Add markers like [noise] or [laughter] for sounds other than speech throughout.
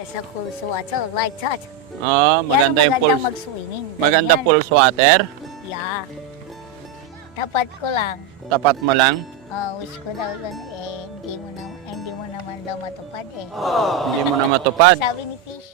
Sa cool water, like that. Oh, maganda Yan yung pulse. mag-swimming. Maganda Ganyan. pulse water. Yeah. Tapat ko lang. Tapat mo lang. Oh, wish ko daw doon eh, hindi mo, na, eh, hindi mo naman daw matupad eh. Hindi mo na matupad. Sabi ni Fish.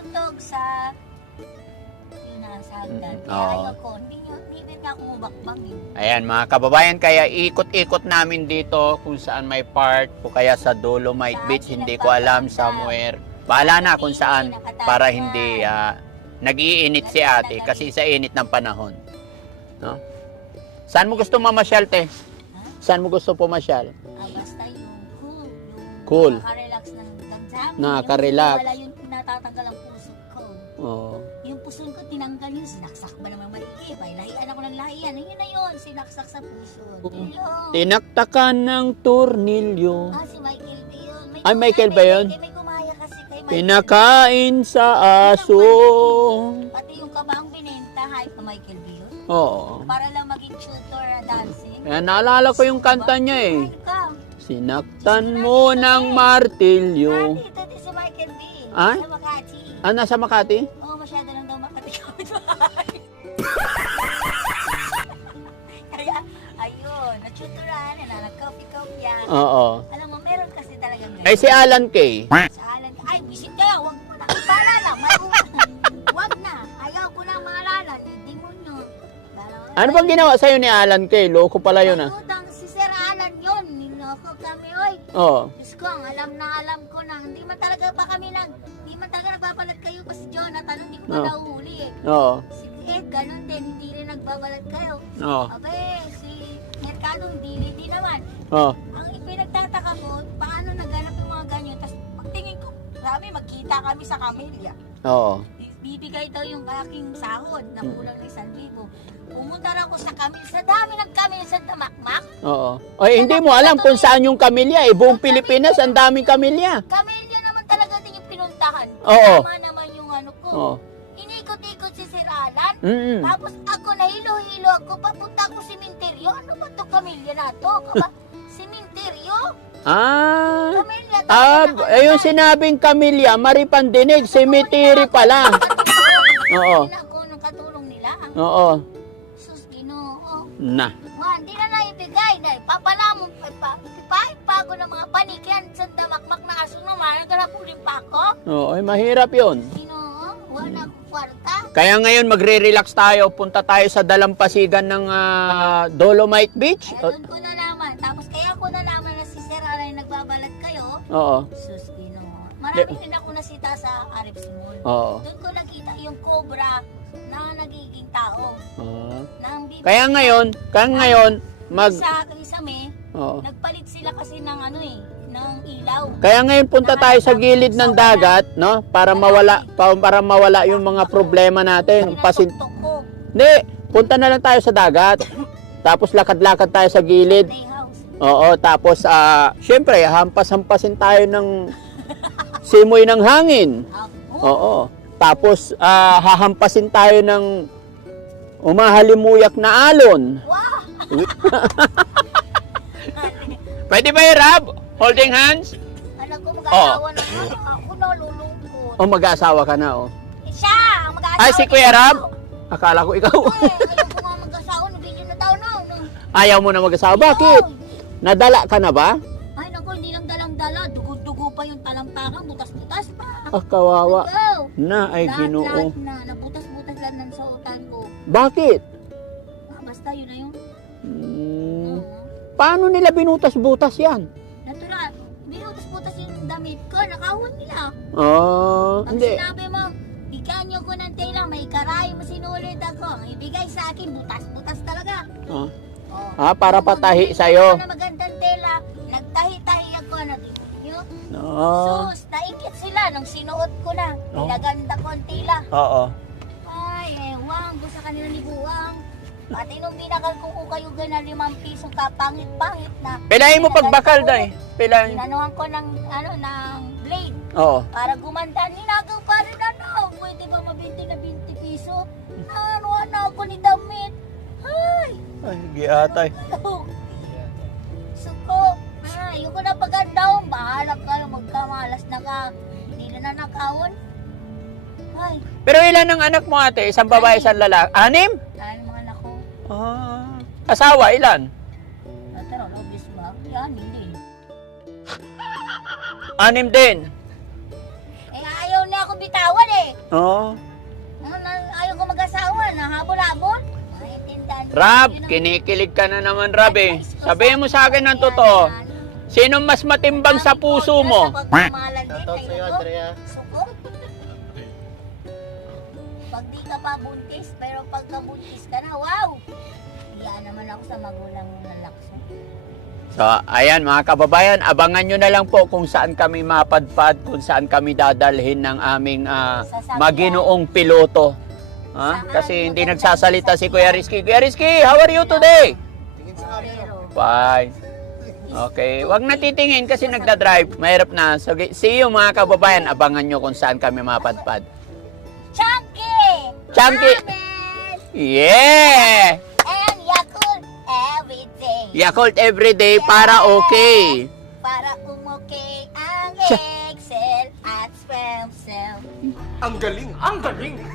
Tukuntog sa pinasagdan. Mm, Kaya oo. ayoko, hindi nyo, hindi na ako mabakbang eh. Ayan mga kababayan, kaya ikot-ikot namin dito kung saan may part o kaya sa Dolomite Saan Beach, hindi ko alam somewhere. Bahala na kung saan para hindi ah, nag-iinit si ate kasi sa init ng panahon. No? Saan mo gusto mamasyal, te? Saan mo gusto pumasyal? Ah, basta yung cool. Yung Cool. Nakaka-relax ng damdamin. Nakaka-relax. Yung Wala ko. Oh. Yung puso ko tinanggal yun, sinaksak ba naman maigi? Ay, lahian ako ng lahian. Yun na yun, sinaksak sa puso. Hello. Tinaktakan ng turnilyo. Ah, si Michael ba yun? May Ay, Michael ba yun? May, may gumaya kasi kay Michael. Pinakain sa aso. Pati yung kabang binenta, hi pa Michael ba yun? Oo. Para lang maging tutor na dancing. Kaya naalala ko yung kanta niya eh. Sinaktan mo ng martilyo. Dati, dati si Michael B. Ay? Sa Makati. Ah, nasa Makati? Oo, oh, masyado lang daw Makati. [laughs] Kaya, ayun, natuturan, na nag-coffee-coffee yan. Oo. Alam mo, meron kasi talagang Ay, si Alan Kay. Sa alan, ay, visit kayo, wag mo na. Bala lang, may wag na. Ayaw ko na mga lalan, hindi mo nyo. Ano bang ginawa sa'yo ni Alan Kay? Loko pala yun ah. Utang, si Sir Alan yun, niloko kami, oy. Oo. Diyos Jonathan, hindi ko pa No. nahuli eh. Oo. Si Ed, ganun din, hindi rin nagbabalat kayo. Oo. Abe, si Mercado, hindi, hindi naman. Oo. Ang ipinagtataka ko, paano naganap yung mga ganyan, tapos pagtingin ko, sabi, magkita kami sa Camellia. Oo. Bibigay daw yung aking sahod na kulang ng isang libo. Pumunta na ako sa Camel, sa dami ng Camel sa Damakmak. Oo. Ay, hindi mo alam kung saan yung kamilya eh. Buong Pilipinas, ang daming kamilya. Camellia naman talaga din yung pinuntahan. Oo. Tama naman yung ano ko. Oo. Inikot-ikot si Sir Alan. Mm Tapos ako nahilo-hilo ako, papunta ako simenteryo. Ano ba to Camellia na to? Kaba, [laughs] simenteryo? Ah. Camellia to. Ah, ayun sinabing kamilya, maripandinig, cemetery pala. Oo. Na ako ng katulong nila. Oo. Sus, ginoo. Na. Man, di na naibigay. Na, papalamon, pa, pa, pago ng mga panikyan sa damakmak na aso naman. Nagkarapulim pa ako. Oo, ay mahirap yun. Ginoo, wala akong kwarta. Kaya ngayon magre-relax tayo, punta tayo sa dalampasigan ng ah, Dolomite Beach. Kaya doon ko nalaman. Tapos kaya ko nalaman na si Sir Aray nagbabalat kayo. Oo. Sus, ginoo. Marami rin ako nasita sa Arab Simon. Oo. Doon ko nakita yung cobra na nagiging tao. Oo. Nang bibig Kaya ngayon, kaya ngayon mag sa kisame, Oo. nagpalit sila kasi ng ano eh, ng ilaw. Kaya ngayon punta tayo sa gilid ng dagat, no? Para mawala pa- para mawala yung mga problema natin. Pasin Hindi, punta na lang tayo sa dagat. Tapos lakad-lakad tayo sa gilid. Oo, tapos ah, syempre hampas-hampasin tayo ng simoy ng hangin. Oo. Tapos ah, hahampasin tayo ng umahalimuyak na alon. wow! [laughs] Pwede ba yung Rab? Holding hands? Alam ko mag-asawa na ako. Ako na lulungkot. O mag-asawa ka na, oh. Eh, Siya, ang mag-asawa. Ay, si niya Kuya ako. Rab? Akala ko ikaw. Eh, ayaw ko nga mag-asawa. Nabigyan na tao no. no. Ayaw mo na mag-asawa. Bakit? Ay, Nadala ka na ba? Ay, naku, hindi lang dalang-dala. Dugo-dugo pa yung talampakan. Butas-butas pa. Ah, kawawa. Go! Na, ay ginoo. Lahat-lahat na. Nabutas-butas lang ng suotan ko. Bakit? Ah, basta yun na yun. Hmm, Oo. paano nila binutas-butas yan? Oh, Pag hindi. sinabi mo, bigyan niyo ko ng tela, may karayo mo sinulit ako. Ang ibigay sa akin, butas-butas talaga. Oh. Oh. Ah, para patahi sa'yo. ng magandang tela, nagtahi-tahi ako. Nag-iyo. Oo. Sus, naikit sila nung sinuot ko na. Oh. Pinaganda ko ang tela. Oo. Ay, ewan ko sa kanila ni Buwang. Pati nung binakal ko ko kayo na limang piso kapangit-pangit na. Pilahin mo pagbakal, day. Pilahin. Inanuhan ko ng, ano, ng Oo. para gumanda. Ninagaw pa rin ano. Pwede ba mabinti na 20 piso? Nanuhan na ako ni damit. Ay, Ay, giatay. ayok. Suko. Ay, ayoko na pagandahon. Bahala kayo magkamalas na ka. Hindi na nanakawon. Ay, Pero ilan ang anak mo ate? Isang babae, isang lalaki? Anim? dahil mga anak ko. Ah. Asawa, ilan? Pero obvious ba? Yan, hindi. Anim din. Bitawan eh. Oo. Ano, Ayaw ko mag-asawa na habol-habol. Maintindihan ko. Rab, kinikilig ka na naman, Rab eh. Sabihin mo sa akin ng totoo. Sino mas matimbang sa puso mo? Sa pagmamahalan din, Shoutout sa'yo. Andrea. Pag di ka pa buntis, pero pagka buntis ka na, wow! Iyan naman ako sa magulang ng lakso. So, ayan mga kababayan, abangan nyo na lang po kung saan kami mapadpad, kung saan kami dadalhin ng aming ah, maginoong piloto. Ha? Kasi hindi nagsasalita si Kuya Rizky. Kuya Rizky, how are you today? Fine. Okay, wag na titingin kasi nagda-drive. Mahirap na. So, see you mga kababayan. Abangan nyo kung saan kami mapadpad. Chunky! Chunky! Yeah! Yakult everyday para okay. Para umukay ang Excel at sperm cell. Ang galing! Ang galing! [laughs]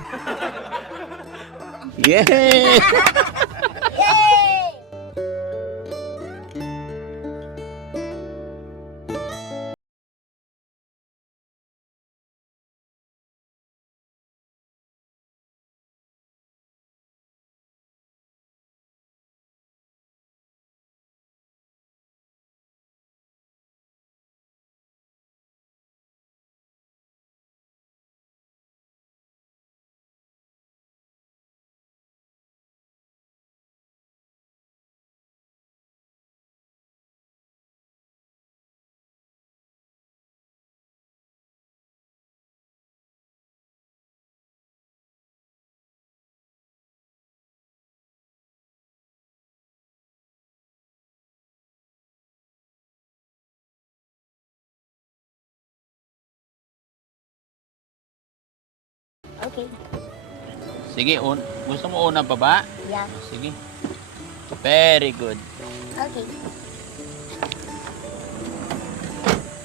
Yeah! [laughs] Yay! Okay. Sige, un gusto mo unang baba? Yeah. Sige. Very good. Okay.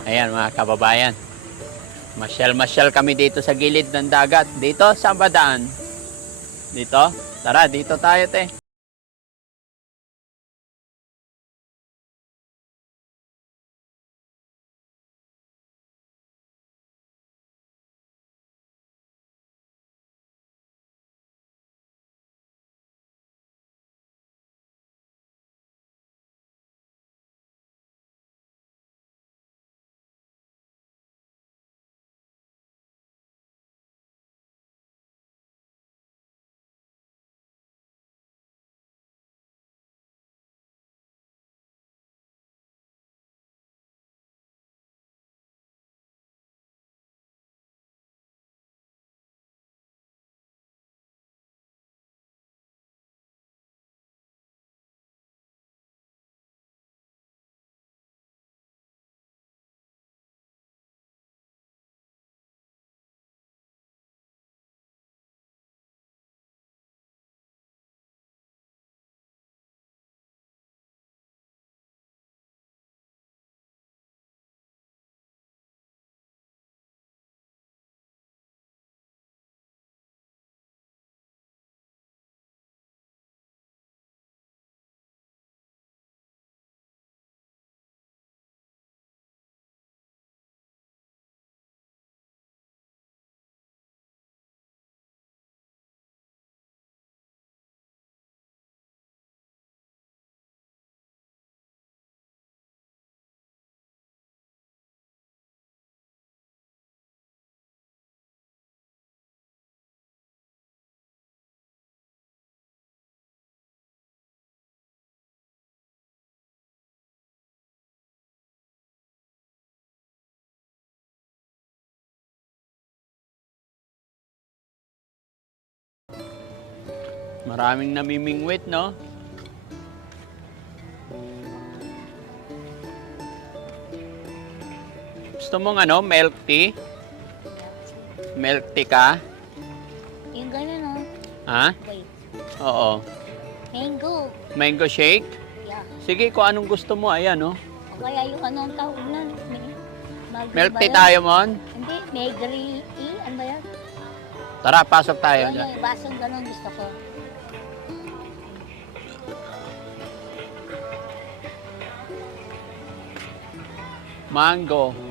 Ayan mga kababayan. Masyal-masyal kami dito sa gilid ng dagat. Dito, sa badaan? Dito? Tara, dito tayo te. Maraming namimingwit, no? Gusto mong ano, milk tea? Milk tea ka? Yung gano'n, oh. Ha? Wait. Oo. Mango. Mango shake? Yeah. Sige, kung anong gusto mo, ayan, no? O kaya yung anong tawag na. May, Milk tea tayo, Mon? Hindi, Megri tea. Ano ba yan? Tara, pasok tayo dyan. yung basong gano'n gusto ko. Mango.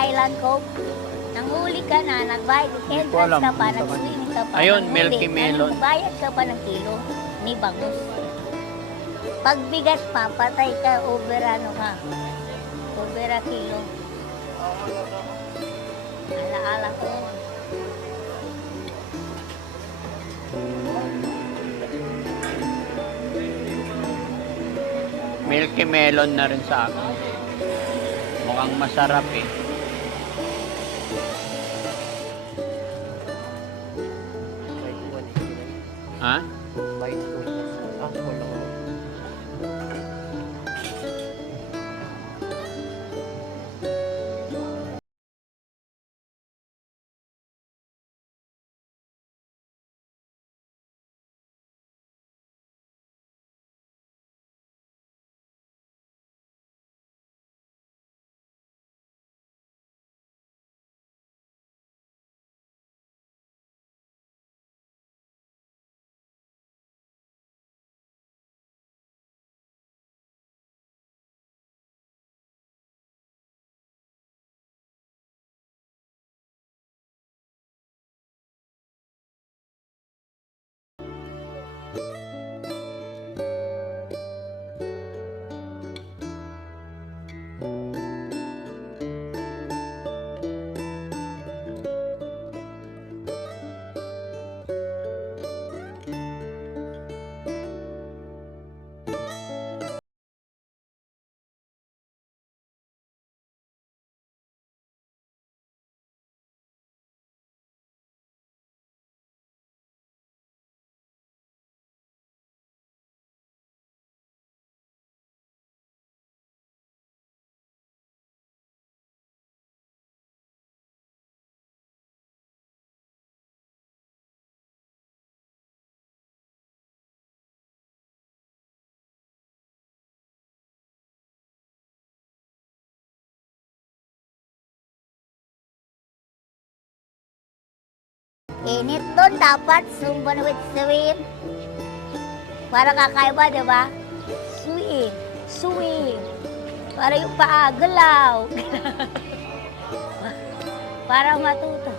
Island Cove. Nanghuli ka na, nagbayad, entrance ka pa, nag-swimming ka pa. Ayun, Milky Melon. Nagbayad ka pa ng kilo ni Bangus. Pag bigas pa, patay ka, over ano ka. Over a kilo. Alaala ko yun. Milky melon na rin sa akin. Mukhang masarap eh. Ha? Init doon, dapat sumban with swim. Para kakaiba, di ba? Swim, swim. Para yung paa, galaw. [laughs] Para matuto.